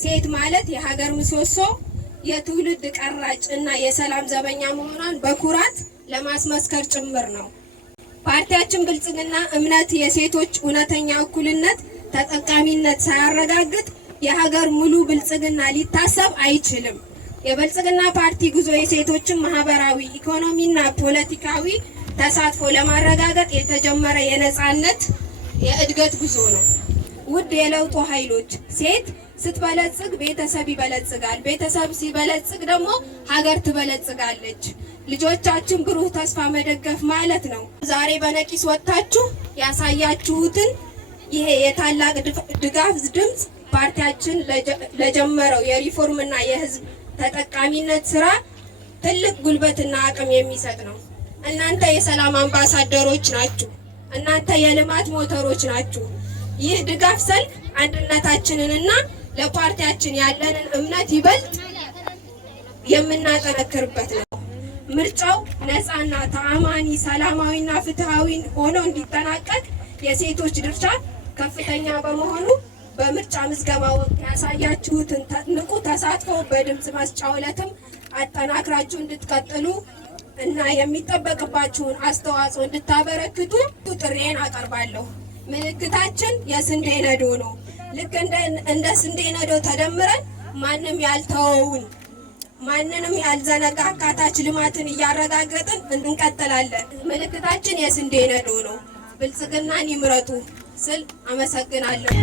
ሴት ማለት የሀገር ምሰሶ የትውልድ ቀራጭ እና የሰላም ዘበኛ መሆኗን በኩራት ለማስመስከር ጭምር ነው። ፓርቲያችን ብልጽግና እምነት የሴቶች እውነተኛ እኩልነት ተጠቃሚነት ሳያረጋግጥ የሀገር ሙሉ ብልጽግና ሊታሰብ አይችልም። የብልጽግና ፓርቲ ጉዞ የሴቶችን ማህበራዊ፣ ኢኮኖሚና ፖለቲካዊ ተሳትፎ ለማረጋገጥ የተጀመረ የነጻነት የእድገት ጉዞ ነው። ውድ የለውጡ ኃይሎች፣ ሴት ስትበለጽግ ቤተሰብ ይበለጽጋል፣ ቤተሰብ ሲበለጽግ ደግሞ ሀገር ትበለጽጋለች። ልጆቻችን ብሩህ ተስፋ መደገፍ ማለት ነው። ዛሬ በነቂስ ወጥታችሁ ያሳያችሁትን ይሄ የታላቅ ድጋፍ ድምፅ ፓርቲያችን ለጀመረው የሪፎርምና የህዝብ ተጠቃሚነት ስራ ትልቅ ጉልበትና አቅም የሚሰጥ ነው። እናንተ የሰላም አምባሳደሮች ናችሁ። እናንተ የልማት ሞተሮች ናችሁ። ይህ ድጋፍ ሰልፍ አንድነታችንንና ለፓርቲያችን ያለንን እምነት ይበልጥ የምናጠነክርበት ነው። ምርጫው ነፃና ተአማኒ፣ ሰላማዊና ፍትሃዊ ሆኖ እንዲጠናቀቅ የሴቶች ድርሻ ከፍተኛ በመሆኑ በምርጫ ምዝገባ ወቅት ያሳያችሁትን ንቁ ተሳትፎ በድምፅ መስጫው ዕለትም አጠናክራችሁ እንድትቀጥሉ እና የሚጠበቅባችሁን አስተዋጽኦ እንድታበረክቱ ጥሪዬን አቀርባለሁ። ምልክታችን የስንዴ ነዶ ነው። ልክ እንደ ስንዴ ነዶ ተደምረን ማንም ያልተወውን ማንንም ያልዘነጋ አካታች ልማትን እያረጋገጥን እንቀጥላለን። ምልክታችን የስንዴ ነዶ ነው። ብልጽግናን ይምረጡ ስል አመሰግናለሁ።